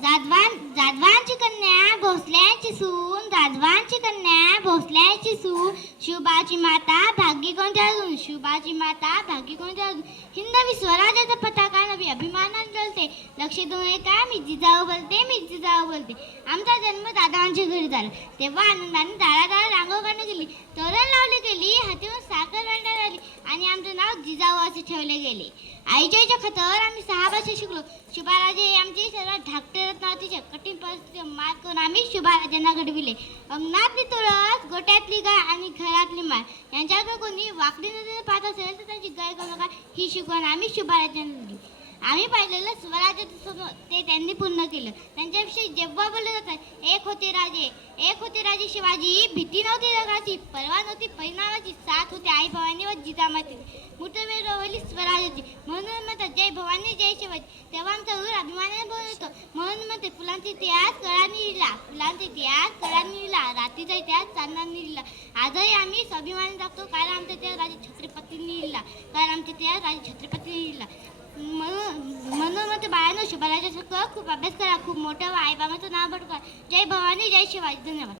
जाधवांची कन्या भोसल्याची सून, जाधवांची कन्या भोसल्याची सून, शिवबाची माता भाग्य कोणत्या अजून, शिवबाची माता भाग्य कोणत्या अजून. हिंदवी स्वराज्याचा पताका नवी अभिमानाने जळते, लक्ष देऊ नये का मी जिजाऊ बोलते, मी जिजाऊ बोलते. आमचा जन्म दादांच्या घरी झाला, तेव्हा आनंदाने दारादार रांगोळ काढण्यात गेली, तोरण लावली गेली, हातीवर साखर वाटण्यात आली आणि आमचे नाव जिजाऊ असे ठेवले गेले. आईच्या खतावर आम्ही 6 वर्ष शिकलो. शिवबाराजे हे आमचे सर्वात धाकटे रत्न, अतिशय कठीण परिस्थिती मात करून आम्ही शिवबाराजांना घडविले. अंगणातली तुळस, गोट्यातली गाय आणि घरातली माळ यांच्याकडे कोणी वाकडी नजरेने पाहत असेल तर त्यांची गाय करू नका, ही शिकवण आम्ही शिवबाराजांना दिली. आम्ही पाहिलेलं स्वराज्याचं स्वप्न ते त्यांनी पूर्ण केलं. त्यांच्याविषयी जेव्हा बोलले जातात एक होते राजे शिवाजी, भीती नव्हती जगाची, पर्वा नव्हती परिणामाची, साथ होते आई भवानी व जिजामातेची, मुठभर रोवली स्वराज्याची. म्हणून म्हणतात जय भवानी जय शिवाजी. तेव्हा आमचा उर अभिमानाने बोलतो. म्हणून म्हणते फुलांचा इतिहास कळांनी लिहिला, फुलांचा इतिहास कळांनी लिहिला, रात्रीचा इतिहास चांदण्यांनी लिहिला. आजही आम्ही स्वाभिमानी जगतो, कारण आमचा इतिहास राजे छत्रपतींनी लिहिला, कारण आमचा इतिहास राजे छत्रपतींनी लिहिला. म्हणून मग बाळांनो, शिवबाराजांचा खूप अभ्यास करा, खूप मोठं आई बाबाचं नाव बडका. जय भवानी जय शिवाजी. धन्यवाद.